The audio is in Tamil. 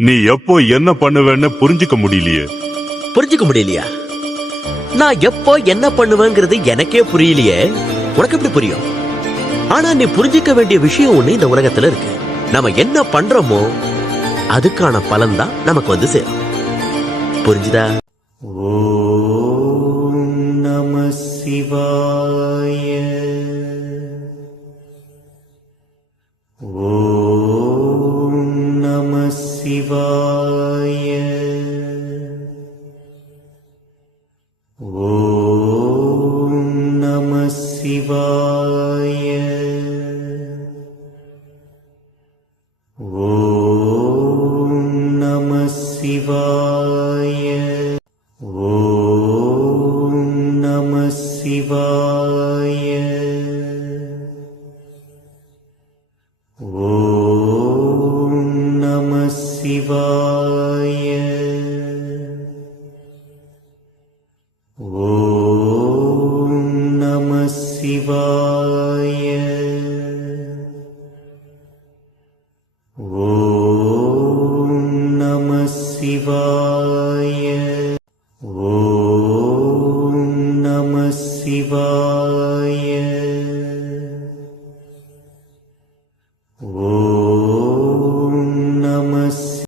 நீ எப்போ என்ன பண்ணுவேன்னு புரிஞ்சுக்க முடியலையே. புரிஞ்சுக்க முடியலையா? நான் எப்போ என்ன பண்ணுவேங்கிறது எனக்கே புரியலையே, உனக்கு எப்படி புரியும்? ஆனா நீ புரிஞ்சுக்க வேண்டிய விஷயம் ஒண்ணு இந்த உலகத்துல இருக்கு. நம்ம என்ன பண்றோமோ அதுக்கான பலன் தான் நமக்கு வந்து சேரும். புரிஞ்சுதா? ஓம் நம சிவாய. ஓம் நம சிவாய. ஓம் நம சிவாய. ஓம் நம சிவாய. ஓம் நம சிவாய. ஓம் நம சிவாய. ஓம் நம சிவாய. ஓம் நம சிவாய. ஓம் நம சிவாய.